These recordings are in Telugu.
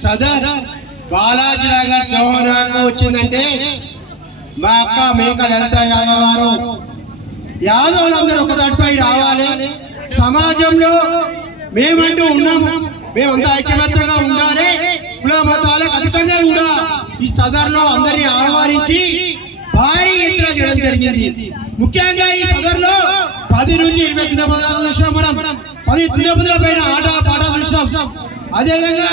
సదర్ బాలాజీ నగర్ చౌహానాకు వచ్చిందంటే మా అక్క మేక లలిత యాదవ్ గారు యాదవులందరూ ఒక దాటిపై రావాలి. సమాజంలో మేమంటూ ఉన్నాము, మేమంతా ఐక్యమత్యంగా ఉండాలి. కుల మతాలకు అతీతంగా కూడా ఈ సదర్లో అందరినీ ఆహ్వానించి భారీ ఎత్తున చేయడం జరిగింది. ముఖ్యంగా ఈ సదర్లో 10 నుంచి 20 దినపదాలు చూసినాం. మనం 10 దినపదుల పైన ఆట పాట చూసినాం. అదేవిధంగా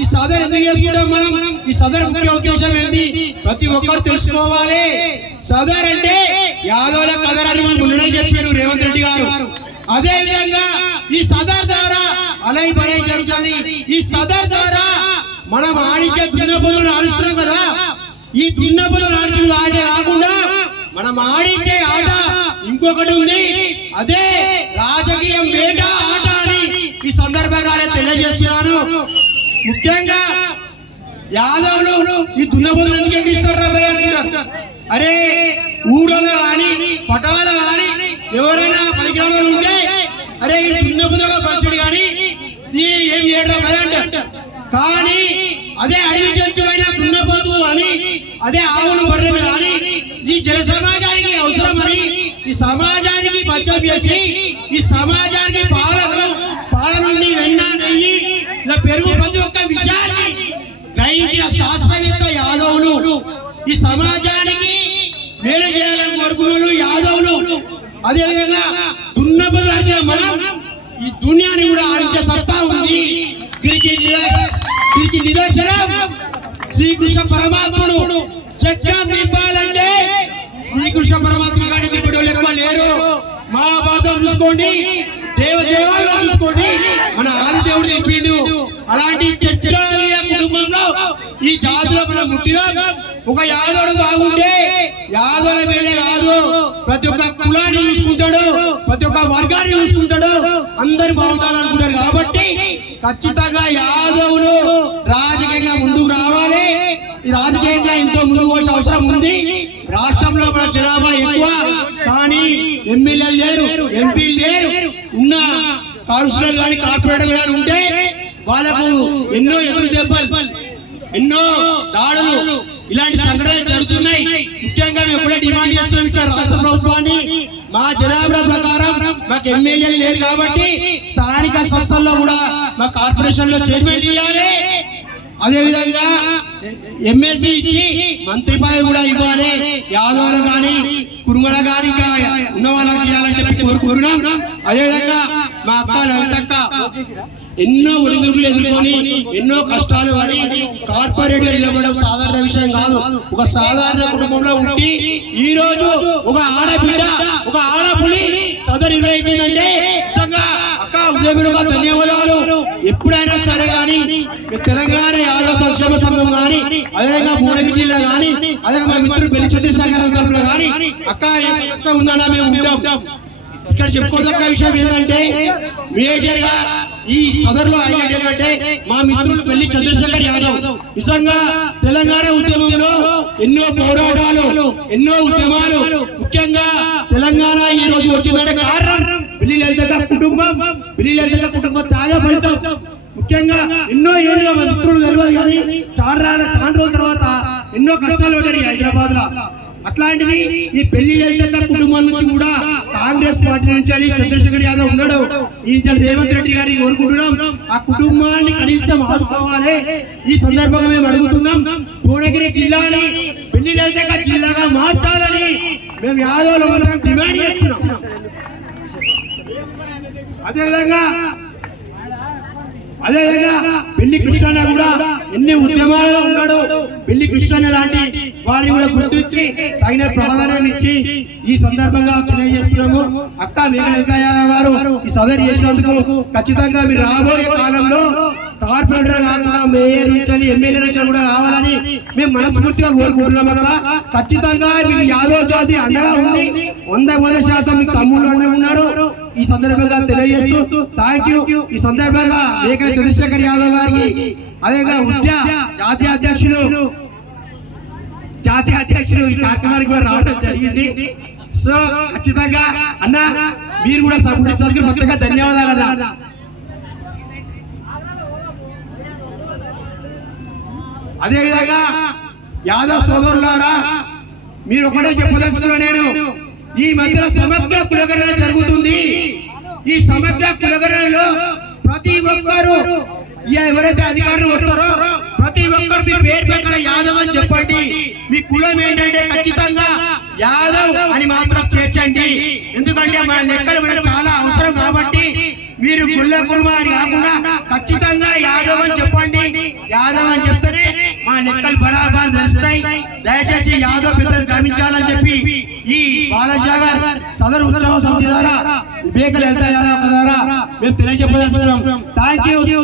ఈ సదర్ ఎందుకు చేసుకుంటాం మనం, ఈ సదర్ ముఖ్య ఉద్దేశం ఏంటి ప్రతి ఒక్కరు తెలుసుకోవాలి. సదర్ అంటే యాదవుల కదర్ అని మనం ముందునే చెప్పారు రేవంత్ రెడ్డి గారు. అదే విధంగా ఈ సదర్ ద్వారా అలై బలై జరుగుతుంది. ఈ సదర్ ద్వారా మనం ఆడించే దున్నపోతులను ఆడిస్తున్నాం కదా, ఈ దున్నపోతులను ఆడించే ఆట కాకుండా మనం ఆడించే ఆట ఇంకొకటి ఉంది, అదే రాజకీయం వేట ఆట అని ఈ సందర్భంగా తెలియజేస్తున్నాను. ముఖ్యంగా యాదవులు ఈ దున్నపోతులు ఎందుకు ఎగిరిస్తారు? అరే ఊళ్ళలో కానీ పటాలలో కానీ ఎవరైనా 10 గ్రామాలు ఉంటే అరే ఈ దున్నపోతుల పంచుడు కానీ ఏం చేయడం అంటారు. కానీ అదే అడవి జంతువైన దున్నపోతు అని, అదే ఆవులు బర్రెలు కానీ ఈ జన సమాజానికి అవసరమని, ఈ సమాజానికి పచ్చం చేసి ఈ సమాజానికి పాల నుండి వెన్న నెయ్యి ఇలా పెరుగు ప్రతి ఒక్క విషయాన్ని గ్రహించిన శాస్త్రవేత్త యాదవులు. ఈ సమాజానికి మేలు చేయాలని కోరుకున్న యాదవులు. అదేవిధంగా దున్నపోతు ఆడిచిన మనం ఈ దునియాని కూడా ఆడించే సత్తా ఉంది. దీనికి నిదర్శనం శ్రీకృష్ణ పరమాత్ముడు చక్రం నింపాలంటే శ్రీకృష్ణ పరమాత్మ గారి ఇప్పుడు ఎక్కువ లేరు. మహాభారతం చూసుకోండి, దేవదేవాలు చూసుకోండి, మన ఆదిదేవుడు చెప్పిండు. అలాంటి చర్చల కుటుంబంలో ఈ జాతిలో మనం పుట్టినాం. ఒక యాదవుడు బాగుంటే యాదవుల మేలే కాదు, ప్రతి ఒక్క కులాన్ని చూసుకుంటాడు, ప్రతి ఒక్క వర్గాన్ని చూసుకుంటాడు, అందరు బాగుంటారనుకుంటారు. కాబట్టి ఖచ్చితంగా యాదవులు రాజకీయంగా ముందుకు రావాలి. ఈ రాజకీయంగా ఎంతో ముందుకు పోవాల్సిన అవసరం ఉంది. రాష్ట్రంలో మన జనాభా ఎక్కువ, కానీ ఎమ్మెల్యేలు లేరు, ఎంపీలు లేరు. ఉన్న కౌన్సిలర్ కానీ కార్పొరేటర్ కానీ ఉంటే వాళ్ళకు ఎన్నో ఎదురు దెబ్బలు, ఎన్నో దాడులు, ఇలాంటి సంఘటనలు జరుగుతున్నాయి. ముఖ్యంగా మేము ఎప్పుడే డిమాండ్ చేస్తున్నాం ఇక్కడ రాష్ట్ర ప్రభుత్వాన్ని, మా జనాభా ప్రకారం మాకు ఎమ్మెల్యేలు లేరు కాబట్టి స్థానిక సంస్థల్లో కూడా మా కార్పొరేషన్ లో చైర్మన్ ఇవ్వాలి. అదేవిధంగా ఎమ్మెల్సీ ఇచ్చి మంత్రి పదవి కూడా ఇవ్వాలి. యాదవులు కానీ కురుమల కానీ ఉన్న వాళ్ళకి ఇవ్వాలని చెప్పి కోరుకుంటున్నాం. అదేవిధంగా మా అక్క లలితక్క ఎన్నో ఒడిదుడుకులు ఎదుర్కొని ఎన్నో కష్టాలు పడి కార్పొరేటర్ నిలబడడం సాధారణ విషయం కాదు. ఒక సాధారణ కుటుంబంలో ఉండి ఈ రోజు ఒక ఆడబిడ్డ, ఒక ఆడపులి సదరు నిర్వహించిందంటే నిజంగా అక్క ఉదయపూర్వక ధన్యవాదాలు. ఎప్పుడైనా సరే కానీ తెలంగాణ యాదవ సంక్షేమ సంఘం కానీ, అదేవిధంగా భువనగిరి జిల్లా కానీ, అదే మా మిత్రుడు బెల్లి చంద్రశేఖర్ తరపున కానీ అక్క ఉందన్నా మేము ఉంటాం. ఇక్కడ చెప్పుకోదగ్గ విషయం ఏంటంటే మేజర్ గా ఈ సదర్లో హైలైట్ ఏంటంటే మా మిత్రులు బెల్లి చంద్రశేఖర్ యాదవ్ నిజంగా తెలంగాణ ఉద్యమంలో ఎన్నో పోరాటాలు, ఎన్నో ఉద్యమాలు, ముఖ్యంగా తెలంగాణ ఈ రోజు వచ్చిందంటే కారణం బెల్లి లలిత కుటుంబం. బెల్లి లలిత కుటుంబం తాగా ఫలితం. ముఖ్యంగా ఎన్నో ఏళ్ళ మా మిత్రులు తెలియదు కానీ చాలా రోజుల తర్వాత ఎన్నో కష్టాలు పడ్డారు హైదరాబాద్ లో. అట్లాంటిది ఈ పెళ్లి లలిత కుటుంబం నుంచి కూడా కాంగ్రెస్ పార్టీ నుంచి చంద్రశేఖర్ యాదవ్ ఉన్నాడు. ఈ రేవంత్ రెడ్డి గారిని కోరుకుంటున్నాం, ఆ కుటుంబాన్ని కనీసం ఆదుకోవాలి. ఈ సందర్భంగా మేము అడుగుతున్నాం, భువనగిరి జిల్లాని పెళ్లి లలిత జిల్లాగా మార్చాలని మేము యాదవ్ల వల్ల డిమాండ్ చేస్తున్నాం. అదేవిధంగా పెళ్లి కృష్ణ కూడా ఎన్ని ఉద్యమాలు ఉన్నాడు. పెళ్లి కృష్ణ లాంటి వారిని కూడా గుర్తించి తగిన ప్రాధాన్యం ఇచ్చి ఈ సందర్భంగా తెలియజేస్తున్నాము. అక్క మేఘలలిత గారు ఈ సదరు చేసినందుకు ఖచ్చితంగా మీరు రాబోయే కాలంలో కార్పొరేటర్ కాకుండా మేయర్ నుంచి ఎమ్మెల్యే నుంచి కూడా రావాలని మేము మనస్ఫూర్తిగా కోరుకుంటున్నాం. అక్క ఖచ్చితంగా మీకు యాదవ్ జాతి అండగా ఉంది, 100% మీకు తమ్ముళ్ళు అండగా ఉన్నారు. ఈ సందర్భంగా తెలియజేస్తూ థ్యాంక్ యూ. ఈ సందర్భంగా మేకల చంద్రశేఖర్ యాదవ్ గారికి, అదేవిధంగా జాతీయ అధ్యక్షులు ఈ కార్యక్రమానికి రావడం జరిగింది. సో ఖచ్చితంగా అన్న మీరు కూడా సపోర్ట్ మొత్తంగా ధన్యవాదాలు అన్న. అదేవిధంగా యాదవ్ సోదరులారా, మీరు ఒకటే చెప్పదలుచుకున్నా, నేను ఈ మధ్య సమగ్ర కులగణన జరుగుతుంది. ఈ సమగ్ర కులగణనలో ప్రతి ఒక్కరు ఎవరైతే అధికారులు వస్తారో ప్రతి ఒక్కరు మీ పేరు పక్కన యాదవ్ అని చెప్పండి. మీ కులం ఏంటంటే ఖచ్చితంగా యాదవ్ అని మాత్రం చేర్చండి. ఎందుకంటే మన లెక్కలు మనకు చాలా అవసరం కాబట్టి మీరు కుల కుర్మా అని కాకుండా ఖచ్చితంగా యాదవ్ అని చెప్పండి. యాదవ్ అని చెప్తేనే మా లెక్కలు బరాబర్ తెలుస్తాయి. దయచేసి యాదవ్ పెద్దలు గమనించాలని చెప్పి ఈ బాలసాగర్ సదర్ ఉత్సవ సమితి ద్వారా వివేకలు ఎంత యాదవ్ ద్వారా మేము తెలియజెప్పదలుచుకున్నాం. Thank you.